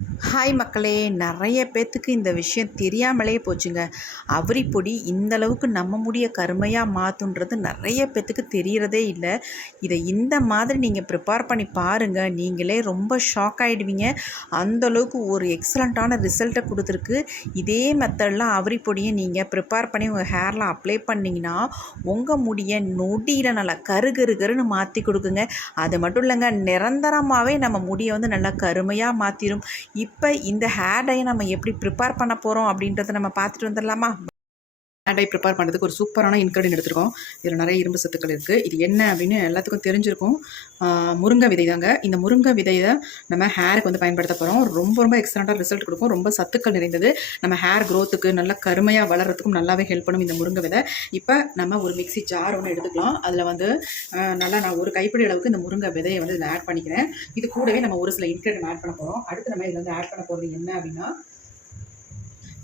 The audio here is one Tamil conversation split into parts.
ஹாய் மக்களே நிறைய பேர்த்துக்கு இந்த விஷயம் தெரியாமலே போச்சுங்க. அவரி பொடி இந்த அளவுக்கு நம்ம முடிய கருமையாக மாற்றுன்றது நிறைய பேர்த்துக்கு தெரியறதே இல்லை. இதை இந்த மாதிரி நீங்கள் ப்ரிப்பேர் பண்ணி பாருங்கள் நீங்களே ரொம்ப ஷாக் ஆகிடுவீங்க அந்தளவுக்கு ஒரு எக்ஸலண்ட்டான ரிசல்ட்டை கொடுத்துருக்கு. இதே மெத்தடில் அவரி பொடியை நீங்கள் ப்ரிப்பேர் பண்ணி உங்கள் ஹேரில் அப்ளை பண்ணிங்கன்னா உங்கள் முடியை நொடியில் நல்லா கரு கரு கருன்னு மாற்றி கொடுக்குங்க. அது மட்டும் இல்லைங்க நிரந்தரமாகவே நம்ம முடியை வந்து நல்லா கருமையாக மாற்றிடும் இப்போ இந்த ஹேர் டையை நம்ம எப்படி ப்ரிப்பேர் பண்ண போகிறோம் அப்படின்றத நம்ம பார்த்துட்டு வந்துடலாமா? அண்ட் ஐ ப்ரிப்பேர் பண்ணுறதுக்கு ஒரு சூப்பரான இன்க்ரீடியன் எடுத்துருக்கோம். இதில் நிறைய இரும்பு சத்துக்கள் இருக்குது இது என்ன அப்படின்னு எல்லாத்துக்கும் தெரிஞ்சிருக்கும். முருங்கை விதை தாங்க. இந்த முருங்கை விதையை நம்ம ஹேருக்கு வந்து பயன்படுத்த போகிறோம் ரொம்ப ரொம்ப எக்ஸலண்ட்டாக ரிசல்ட் கொடுக்கும். ரொம்ப சத்துக்கள் நிறைந்தது. நம்ம ஹேர் க்ரோத்துக்கு நல்லா கருமையாக வளர்கிறதுக்கும் நல்லாவே ஹெல்ப் பண்ணும் இந்த முருங்கை விதை. இப்போ நம்ம ஒரு மிக்ஸி ஜார் ஒன்று எடுத்துக்கலாம். அதில் வந்து நல்லா நான் ஒரு கைப்பிடி அளவுக்கு இந்த முருங்கை விதையை வந்து இதில் ஆட் பண்ணிக்கிறேன். இது கூடவே நம்ம ஒரு சில இன்க்ரீடியன் ஆட் பண்ண போகிறோம் அடுத்து நம்ம இதில் வந்து ஆட் பண்ண போகிறது என்ன அப்படின்னா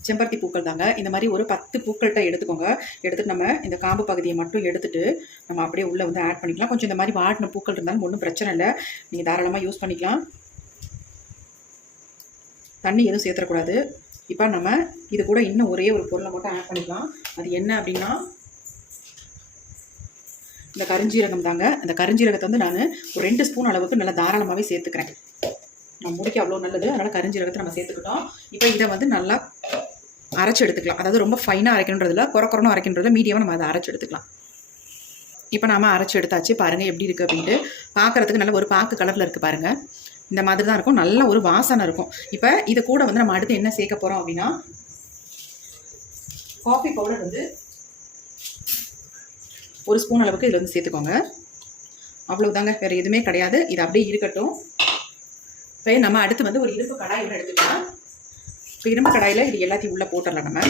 செம்பருத்தி பூக்கள் தாங்க இந்த மாதிரி ஒரு பத்து பூக்கள்கிட்ட எடுத்துக்கோங்க. எடுத்துட்டு நம்ம இந்த காம்பு பகுதியை மட்டும் எடுத்துட்டு நம்ம அப்படியே உள்ளே வந்து ஆட் பண்ணிக்கலாம். கொஞ்சம் இந்த மாதிரி வாடின பூக்கள் இருந்தாலும் ஒன்றும் பிரச்சனை இல்லை. நீங்கள் தாராளமாக யூஸ் பண்ணிக்கலாம். தண்ணி எதுவும் சேர்த்துடக்கூடாது இப்போ நம்ம இது கூட இன்னும் ஒரே ஒரு பொருளை மட்டும் ஆட் பண்ணிக்கலாம். அது என்ன அப்படின்னா இந்த கருஞ்சீரகம் தாங்க. இந்த கருஞ்சீரகத்தை வந்து நான் ஒரு ரெண்டு ஸ்பூன் அளவுக்கு நல்லா தாராளமாகவே சேர்த்துக்கிறேன். நம்ம முடிக்க அவ்வளோ நல்லது. அதனால் கருஞ்சீரகத்தை நம்ம சேர்த்துக்கிட்டோம். இப்போ இதை வந்து நல்லா அரைச்சி எடுத்துக்கலாம் அதாவது ரொம்ப ஃபைனாக அரைக்கணுன்றதுல குறக்குறனும் குறணும் மீடியமாக நம்ம அதை அரைச்சி எடுத்துக்கலாம் இப்போ நாம் அரைச்சி எடுத்தாச்சு பாருங்கள் எப்படி இருக்குது அப்படின்ட்டு. பார்க்குறதுக்கு நல்ல ஒரு பாக்கு கலரில் இருக்குது பாருங்கள் இந்த மாதிரி தான் இருக்கும். நல்ல ஒரு வாசனை இருக்கும். இப்போ இதை கூட வந்து நம்ம அடுத்து என்ன சேர்க்க போகிறோம் அப்படின்னா காஃபி பவுடர் வந்து ஒரு ஸ்பூன் அளவுக்கு இதில் வந்து சேர்த்துக்கோங்க. அவ்வளோதாங்க வேறு எதுவுமே கிடையாது. இது அப்படியே இருக்கட்டும். இப்போ நம்ம அடுத்து வந்து ஒரு இருப்பு கடாய் ஒன்று எடுத்துக்கலாம். இப்போ இரும்பு கடாயில் இது எல்லாத்தையும் உள்ளே போட்டுடலாம் நம்ம.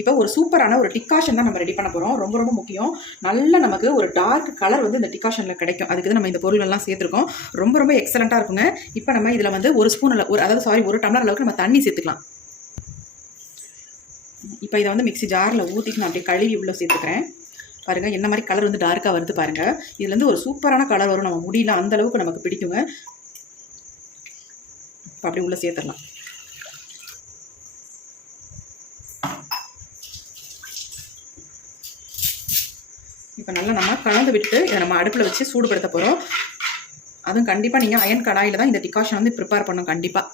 இப்போ ஒரு சூப்பரான ஒரு டிக்காஷன் தான் நம்ம ரெடி பண்ண போகிறோம் ரொம்ப ரொம்ப முக்கியம். நல்ல நமக்கு ஒரு டார்க் கலர் வந்து இந்த டிக்காஷனில் கிடைக்கும். அதுக்கு நம்ம இந்த பொருள்கள்லாம் சேர்த்துருக்கோம். ரொம்ப ரொம்ப எக்ஸலண்ட்டாக இருக்குங்க. இப்போ நம்ம இதில் வந்து ஒரு ஸ்பூன் ஒரு அதாவது சாரி ஒரு டம்ளர் அளவுக்கு நம்ம தண்ணி சேர்த்துக்கலாம். இப்போ இதை வந்து மிக்ஸி ஜாரில் ஊற்றிட்டு நான் அப்படியே கழுவி உள்ளே சேர்த்துக்கிறேன். பாருங்கள் என்ன மாதிரி கலர் வந்து டார்க்காக வருது பாருங்கள் இதுலேருந்து ஒரு சூப்பரான கலர் வரும். நம்ம முடியல அந்த அளவுக்கு நமக்கு பிடிக்குங்க. இப்போ அப்படியே உள்ளே சேர்த்துடலாம். இப்போ நல்லா நம்ம கலந்து விட்டு இதை நம்ம அடுப்பில் வச்சு சூடுபடுத்த போகிறோம் அதுவும் கண்டிப்பாக நீங்கள் அயன் கடாயில் தான் இந்த டிகாஷன் வந்து ப்ரிப்பேர் பண்ணும் கண்டிப்பாக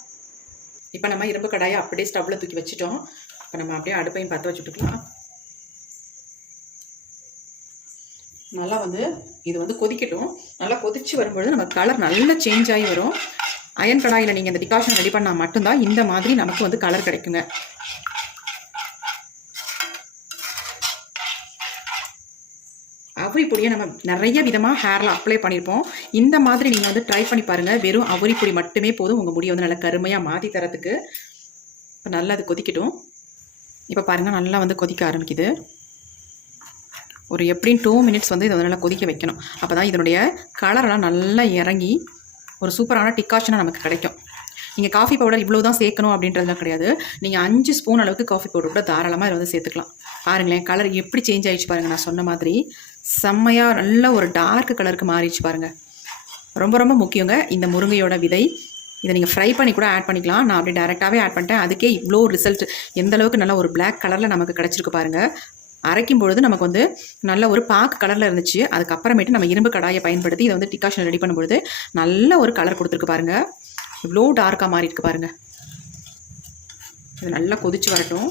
இப்போ நம்ம இரும்பு கடாயை அப்படியே ஸ்டவ்வில் தூக்கி வச்சுட்டோம். இப்போ நம்ம அப்படியே அடுப்பையும் பற்ற வச்சுட்டுக்கலாம் நல்லா வந்து இது வந்து கொதிக்கட்டும். நல்லா கொதிச்சு வரும்பொழுது நம்ம கலர் நல்லா சேஞ்ச் ஆகி வரும். அயன் கடாயில் நீங்கள் இந்த டிகாஷன் ரெடி பண்ணால் மட்டும்தான் இந்த மாதிரி நமக்கு வந்து கலர் கிடைக்குங்க. அவரி பொடியை நம்ம நிறைய விதமாக ஹேரில் அப்ளை பண்ணியிருப்போம் இந்த மாதிரி நீங்கள் வந்து ட்ரை பண்ணி பாருங்கள் வெறும் அவரி பொடி மட்டுமே போதும். உங்கள் முடியை வந்து நல்லா கருமையாக மாற்றி தரத்துக்கு. இப்போ நல்லா அது கொதிக்கட்டும். இப்போ பாருங்கள் நல்லா வந்து கொதிக்க ஆரம்பிக்குது. ஒரு எப்படியும் டூ மினிட்ஸ் வந்து இதை வந்து நல்லா கொதிக்க வைக்கணும். அப்போ தான் இதனுடைய கலரெல்லாம் நல்லா இறங்கி ஒரு சூப்பரான டிக்காஷனாக நமக்கு கிடைக்கும். நீங்கள் காஃபி பவுடர் இவ்வளோ தான் சேர்க்கணும் அப்படின்றதுலாம் கிடையாது. நீங்கள் அஞ்சு ஸ்பூன் அளவுக்கு காஃபி பவுடர் கூட தாராளமாக இதை வந்து சேர்த்துக்கலாம். பாருங்களேன் கலர் எப்படி சேஞ்ச் ஆகிடுச்சு பாருங்கள் நான் சொன்ன மாதிரி செம்மையாக நல்ல ஒரு டார்க் கலருக்கு மாறிடுச்சு பாருங்கள் ரொம்ப ரொம்ப முக்கியங்க. இந்த முருங்கையோட விதை இதை நீங்கள் ஃப்ரை பண்ணி கூட ஆட் பண்ணிக்கலாம். நான் அப்படி டேரெக்டாகவே ஆட் பண்ணிட்டேன். அதுக்கே இவ்வளோ ரிசல்ட் எந்த அளவுக்கு ஒரு பிளாக் கலரில் நமக்கு கிடச்சிருக்கு பாருங்கள் அரைக்கும் பொழுது நமக்கு வந்து நல்ல ஒரு பாக்கு கலரில் இருந்துச்சு. அதுக்கப்புறமேட்டு நம்ம இரும்பு கடாயை பயன்படுத்தி இதை வந்து டிகாஷன் ரெடி பண்ணும்பொழுது நல்ல ஒரு கலர் கொடுத்துருக்கு பாருங்கள் இவ்வளோ டார்க்காக மாறி இருக்கு பாருங்கள் இது நல்லா கொதிச்சு வரட்டும்.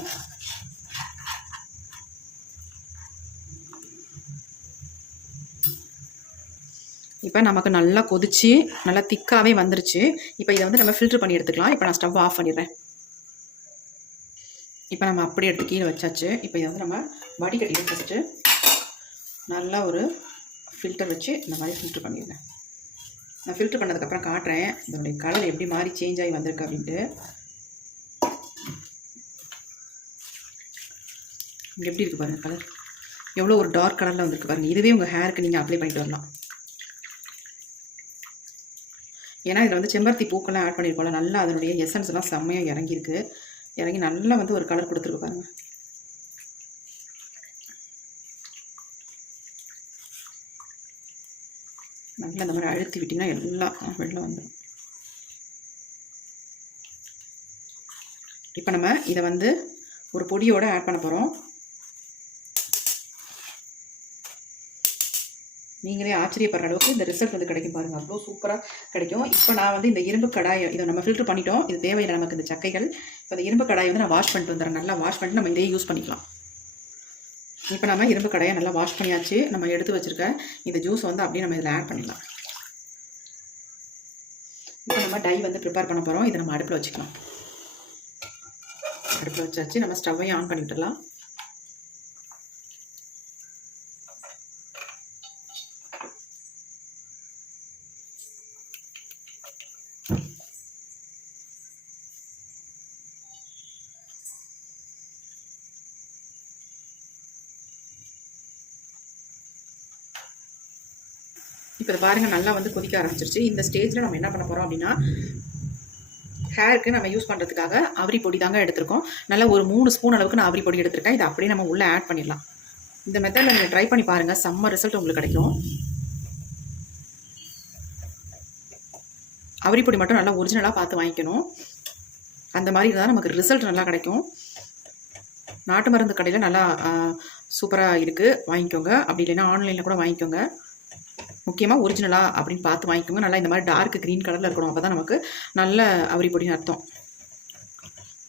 இப்போ நமக்கு நல்லா கொதிச்சு நல்லா திக்காகவே வந்துருச்சு. இப்போ இதை வந்து நம்ம ஃபில்ட்ரு பண்ணி எடுத்துக்கலாம். இப்போ நான் ஸ்டவ் ஆஃப் பண்ணிடுறேன். இப்போ நம்ம அப்படியே எடுத்து கீழே வச்சாச்சு. இப்போ இதை வந்து நம்ம வடிகட்டிட்டு ஃபஸ்ட்டு நல்லா ஒரு ஃபில்டர் வச்சு இந்த மாதிரி ஃபில்ட்ரு பண்ணிடுங்க நான் ஃபில்டர் பண்ணதுக்கப்புறம் காட்டுறேன். இதனுடைய கலர் எப்படி மாறி சேஞ்ச் ஆகி வந்திருக்கு அப்படின்ட்டு. எப்படி இருக்குது பாருங்கள் கலர் எவ்வளோ ஒரு டார்க் கலரில் வந்திருக்கு பாருங்கள் இதுவே உங்கள் ஹேருக்கு நீங்கள் அப்ளை பண்ணிட்டு வரலாம். ஏன்னா இதில் வந்து செம்பருத்தி பூக்கெல்லாம் ஆட் பண்ணியிருக்கோம்ல நல்லா அதனுடைய எசன்ஸ் எல்லாம் செம்மையாக இறங்கியிருக்கு. இறங்கி நல்லா வந்து ஒரு கலர் கொடுத்துருக்கு பாருங்க. நல்லா இந்த மாதிரி அழுத்தி விட்டிங்கன்னா எல்லாம் வெளில வந்துடும் இப்போ நம்ம இதை வந்து ஒரு பொடியோடு ஆட் பண்ண போகிறோம் நீங்களே ஆச்சரியப்படுற அளவுக்கு இந்த ரிசல்ட் வந்து கிடைக்கும் பாருங்கள் அவ்வளோ சூப்பராக கிடைக்கும். இப்போ நான் வந்து இந்த இரும்பு கடாயை இதை நம்ம ஃபில்டர் பண்ணிட்டோம். இது தேவையில்லை நமக்கு இந்த சக்கைகள். இப்போ இந்த இரும்பு கடாயை வந்து நான் வாஷ் பண்ணிட்டு வந்துடுறேன். நல்லா வாஷ் பண்ணிட்டு நம்ம இதே யூஸ் பண்ணிக்கலாம். இப்போ நம்ம இரும்பு கடாயை நல்லா வாஷ் பண்ணியாச்சு. நம்ம எடுத்து வச்சுருக்க இந்த ஜூஸ் வந்து அப்படியே நம்ம இதில் ஆட் பண்ணிடலாம் இப்போ நம்ம டை வந்து ப்ரிப்பேர் பண்ண போகிறோம் இதை நம்ம அடுப்பில் வச்சுக்கலாம். அடுப்பில் வச்சாச்சு. நம்ம ஸ்டவ்வையும் ஆன் பண்ணிவிட்டுலாம் இப்போ பாருங்கள் நல்லா வந்து கொதிக்க ஆரம்பிச்சிருச்சு. இந்த ஸ்டேஜில் நம்ம என்ன பண்ண போகிறோம் அப்படின்னா ஹேருக்கு நம்ம யூஸ் பண்ணுறதுக்காக அவரி பொடி தாங்க எடுத்திருக்கோம். நல்லா ஒரு மூணு ஸ்பூன் அளவுக்கு நான் அவரி பொடி எடுத்திருக்கேன். இதை அப்படியே நம்ம உள்ளே ஆட் பண்ணிடலாம். இந்த மெத்தடில் நீங்கள் ட்ரை பண்ணி பாருங்கள் செம்ம ரிசல்ட் உங்களுக்கு கிடைக்கும். அவரி பொடி மட்டும் நல்லா ஒரிஜினலாக பார்த்து வாங்கிக்கணும். அந்த மாதிரி தான் நமக்கு ரிசல்ட் நல்லா கிடைக்கும். நாட்டு மருந்து கடையில் நல்லா சூப்பராக இருக்குது வாங்கிக்கோங்க. அப்படி இல்லைன்னா ஆன்லைனில் கூட வாங்கிக்கோங்க. முக்கியமாக ஒரிஜினலாக அப்படின்னு பார்த்து வாங்கிக்கோங்க நல்லா இந்த மாதிரி டார்க் க்ரீன் கலரில் இருக்கணும். அப்போ தான் நமக்கு நல்ல அவரி பொடின்னு அர்த்தம்.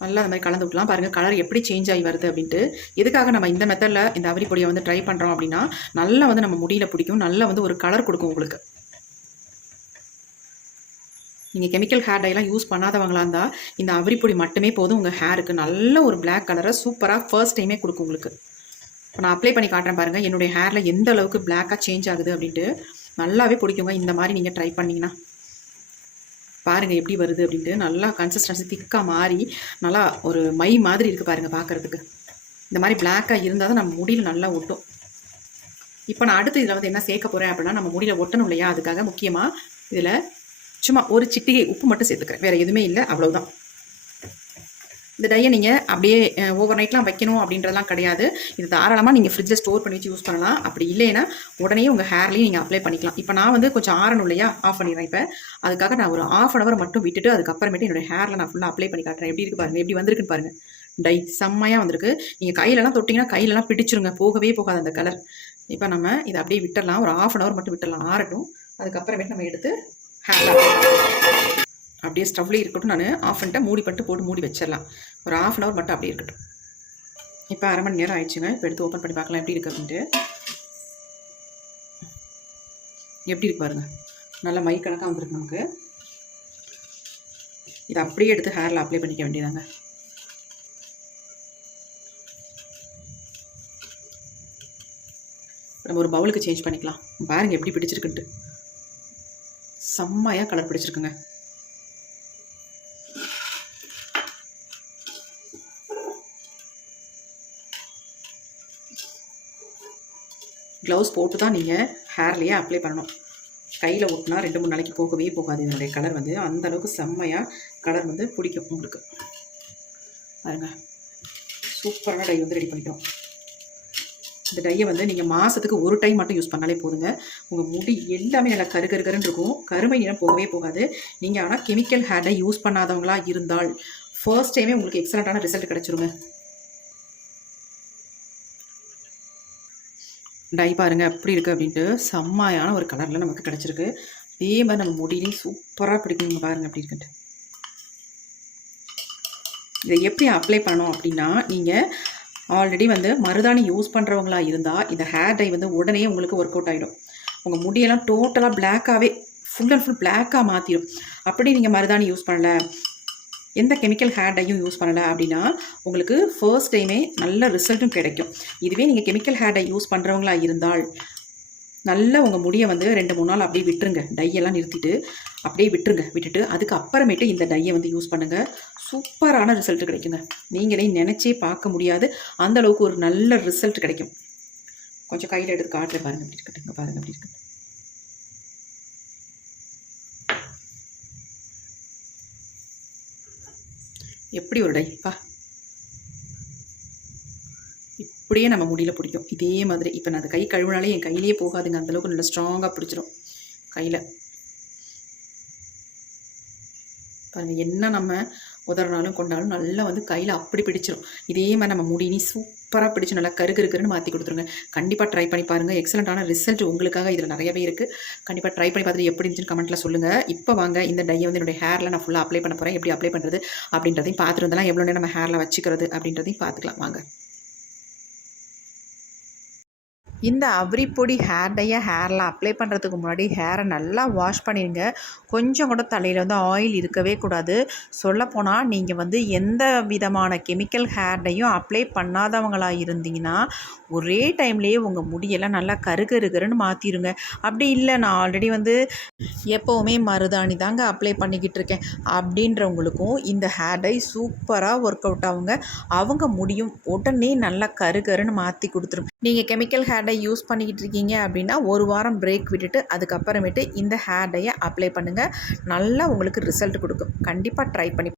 நல்லா அந்த மாதிரி கலந்து விட்டலாம் பாருங்கள் கலர் எப்படி சேஞ்ச் ஆகி வருது அப்படின்ட்டு. எதுக்காக நம்ம இந்த மெத்தடில் இந்த அவரி பொடியை வந்து ட்ரை பண்ணுறோம் அப்படின்னா நல்லா வந்து நம்ம முடியில் பிடிக்கும். நல்லா வந்து ஒரு கலர் கொடுக்கும் உங்களுக்கு. நீங்கள் கெமிக்கல் ஹேர் டைலாம் யூஸ் பண்ணாதவங்களா இருந்தால் இந்த அவரி பொடி மட்டுமே போதும். உங்கள் ஹேருக்கு நல்ல ஒரு பிளாக் கலரை சூப்பராக ஃபர்ஸ்ட் டைமே கொடுக்கும் உங்களுக்கு. இப்போ நான் அப்ளை பண்ணி காட்டுறேன் பாருங்கள் என்னுடைய ஹேரில் எந்த அளவுக்கு பிளாக்காக சேஞ்ச் ஆகுது அப்படின்ட்டு. நல்லாவே பிடிக்குங்க. இந்த மாதிரி நீங்கள் ட்ரை பண்ணிங்கன்னா. பாருங்கள் எப்படி வருது அப்படின்ட்டு. நல்லா கன்சிஸ்டன்சி திக்காக மாறி நல்லா ஒரு மை மாதிரி இருக்குது பாருங்கள் பார்க்குறதுக்கு இந்த மாதிரி பிளாக்காக இருந்தால் தான் நம்ம முடியில் நல்லா ஒட்டும். இப்போ நான் அடுத்து இதில் வந்து என்ன சேர்க்க போகிறேன் அப்படின்னா நம்ம முடியில் ஒட்டணும் இல்லையா? அதுக்காக முக்கியமாக இதில் சும்மா ஒரு சிட்டிகை உப்பு மட்டும் சேர்த்துக்கிறேன். வேறு எதுவுமே இல்லை. அவ்வளோதான் இந்த டையை நீங்கள் அப்படியே ஓவர் நைட்லாம் வைக்கணும் அப்படின்றதெல்லாம் கிடையாது. இது தாராளமாக நீங்கள் ஃப்ரிட்ஜில் ஸ்டோர் பண்ணி வச்சு யூஸ் பண்ணலாம். அப்படி இல்லைன்னா உடனே உங்கள் ஹேர்லேயும் நீங்கள் அப்ளை பண்ணிக்கலாம். இப்போ நான் வந்து கொஞ்சம் ஆறணும் இல்லையா? ஆஃப் பண்ணிடுறேன் இப்போ. அதுக்காக நான் ஒரு ஆஃப் அன் அவர் மட்டும் விட்டுட்டு அதுக்கப்புறமேட்டு என்னோட ஹேரில் நான் ஃபுல்லாக அப்ளை பண்ணி காட்டுறேன். எப்படி இருக்கு பாருங்கள் எப்படி வந்திருக்குன்னு பாருங்கள் டை செம்மையாக வந்திருக்கு. நீங்கள் கையிலலாம் தொட்டிங்கன்னா கையிலலாம் பிடிச்சிருங்க. போகவே போகாது அந்த கலர் இப்போ நம்ம இதை அப்படியே விட்டுடலாம். ஒரு ஆஃப் அன் அவர் மட்டும் விட்டுடலாம். ஆறட்டும். அதுக்கப்புறமேட்டு நம்ம எடுத்து ஹேரில் அப்படியே ஸ்டவ்லேயே இருக்கட்டும். நான் ஆஃப் பண்ணிட்டு மூடி பண்ணிட்டு போட்டு மூடி வச்சிடலாம். ஒரு ஆஃப் அன் ஹவர் மட்டும் அப்படியே இருக்கட்டும். இப்போ அரை மணி நேரம் ஆயிடுச்சுங்க. இப்போ எடுத்து ஓப்பன் பண்ணி பார்க்கலாம். எப்படி இருக்குது அப்படின்ட்டு. எப்படி இருக்கு பாருங்க. நல்லா மை கணக்காக வந்திருக்கு நமக்கு. இதை அப்படியே எடுத்து ஹேரில் அப்ளை பண்ணிக்க வேண்டியதாங்க. நம்ம ஒரு பவுலுக்கு சேஞ்ச் பண்ணிக்கலாம். பாருங்க எப்படி பிடிச்சிருக்குன்ட்டு. செம்மையாக கலர் பிடிச்சிருக்குங்க. க்ளவுஸ் போட்டு தான் நீங்கள் ஹேர்லேயே அப்ளை பண்ணணும். கையில் ஒட்டினா ரெண்டு மூணு நாளைக்கு போகவே போகாது. இதனுடைய கலர் வந்து அந்த அளவுக்கு செம்மையாக கலர் வந்து பிடிக்கும் உங்களுக்கு. பாருங்கள் சூப்பரான டை வந்து ரெடி பண்ணிட்டோம். இந்த டையை வந்து நீங்கள் மாதத்துக்கு ஒரு டைம் மட்டும் யூஸ் பண்ணாலே போதுங்க. உங்கள் முடி எல்லாமே நல்லா கரு இருக்கும். கருமை நிறம் போகவே போகாது. நீங்கள் ஆனால் கெமிக்கல் ஹேர் டை யூஸ் பண்ணாதவங்களா இருந்தால் ஃபர்ஸ்ட் டைமே உங்களுக்கு எக்ஸலண்ட்டான ரிசல்ட் கிடச்சிருங்க. டை பாருங்க எப்படி இருக்குது அப்படின்ட்டு செம்மையான ஒரு கலரில் நமக்கு கிடச்சிருக்கு. அதே மாதிரி நம்ம முடியிலையும் சூப்பராக பிடிக்குங்க பாருங்க அப்படி இருக்குன்ட்டு. இதை எப்படி அப்ளை பண்ணணும் அப்படின்னா நீங்கள் ஆல்ரெடி வந்து மருதாணி யூஸ் பண்ணுறவங்களா இருந்தால் இந்த ஹேர் டை வந்து உடனே உங்களுக்கு ஒர்க் அவுட் ஆகிடும் உங்கள் முடியெல்லாம் டோட்டலாக பிளாக்காகவே ஃபுல் அண்ட் ஃபுல் பிளாக்காக மாற்றிடும் அப்படி நீங்கள் மருதாணி யூஸ் பண்ணல எந்த கெமிக்கல் ஹேர் டையும் யூஸ் பண்ணலை அப்படின்னா உங்களுக்கு ஃபர்ஸ்ட் டைமே நல்ல ரிசல்ட்டும் கிடைக்கும். இதுவே நீங்கள் கெமிக்கல் ஹேர் டை யூஸ் பண்ணுறவங்களா இருந்தால் நல்ல உங்கள் முடியை வந்து ரெண்டு மூணு நாள் அப்படியே விட்டுருங்க. டையெல்லாம் நிறுத்திட்டு அப்படியே விட்டுருங்க. விட்டுட்டு அதுக்கு அப்புறமேட்டு இந்த டையை வந்து யூஸ் பண்ணுங்கள் சூப்பரான ரிசல்ட் கிடைக்குங்க. நீங்களே நினச்சே பார்க்க முடியாது. அந்த அளவுக்கு ஒரு நல்ல ரிசல்ட் கிடைக்கும். கொஞ்சம் கையில் எடுத்து காட்டுறேன். பாருங்க அப்படி இருக்கட்டுங்க பாருங்க அப்படி இருக்கு எப்படி ஒரு டை? பா இப்படியே நம்ம முடியல பிடிக்கும். இதே மாதிரி. இப்போ நான் அந்த கை கழுவினாலே என் கையிலேயே போகாதுங்க. அந்தளவுக்கு நல்லா ஸ்ட்ராங்காக பிடிச்சிரும். கையில். பாருங்கள் என்ன நம்ம உதறினாலும் கொண்டாலும் நல்லா வந்து கையில் அப்படி பிடிச்சிரும். இதே மாதிரி நம்ம முடி நீ சூப்பராக பிடிச்சி நல்லா கரு கருன்னு மாற்றி கொடுத்துருங்க. கண்டிப்பாக ட்ரை பண்ணி பாருங்கள் எக்ஸலண்ட்டான ரிசல்ட் உங்களுக்காக இதில் நிறையவே இருக்குது கண்டிப்பாக ட்ரை பண்ணி பார்த்துட்டு எப்படி இருந்துச்சுன்னு கமெண்ட்டில் சொல்லுங்கள் இப்போ வாங்க இந்த டையை வந்து என்னுடைய ஹேரில் நான் ஃபுல்லாக அப்ளை பண்ண போகிறேன் எப்படி அப்ளை பண்ணுறது அப்படின்றதையும் பார்த்துருந்தெல்லாம் எவ்வளோ நேரம் நம்ம ஹேரில் வச்சுக்கிறது அப்படின்றதையும் பார்த்துக்கலாம். வாங்க. இந்த அவ்ரிப்பொடி ஹேர் டையை ஹேரில் அப்ளை பண்ணுறதுக்கு முன்னாடி ஹேரை நல்லா வாஷ் பண்ணிடுங்க கொஞ்சம் கூட தலையில் வந்து ஆயில் இருக்கவே கூடாது. சொல்லப்போனால் நீங்கள் வந்து எந்த விதமான கெமிக்கல் ஹேர் டையும் அப்ளை பண்ணாதவங்களாக இருந்தீங்கன்னா ஒரே டைம்லேயே உங்கள் முடியெல்லாம் நல்லா கருகருகருன்னு மாற்றிடுங்க அப்படி இல்லை நான் ஆல்ரெடி வந்து எப்போவுமே மருதாணி தாங்க அப்ளை பண்ணிக்கிட்டு இருக்கேன். அப்படின்றவங்களுக்கும் இந்த ஹேர் டை சூப்பராக ஒர்க் அவுட் ஆகுங்க. அவங்க முடியும் உடனே நல்லா கருகருன்னு மாற்றி கொடுத்துரும் நீங்கள் கெமிக்கல் ஹேர் டை யூஸ் பண்ணிக்கிட்டு இருக்கீங்க அப்படின்னா ஒரு வாரம் பிரேக் விட்டுட்டு அதுக்கப்புறமேட்டு இந்த ஹேர் டையை அப்ளை பண்ணுங்கள் நல்லா உங்களுக்கு ரிசல்ட் கொடுக்கும். கண்டிப்பாக ட்ரை பண்ணி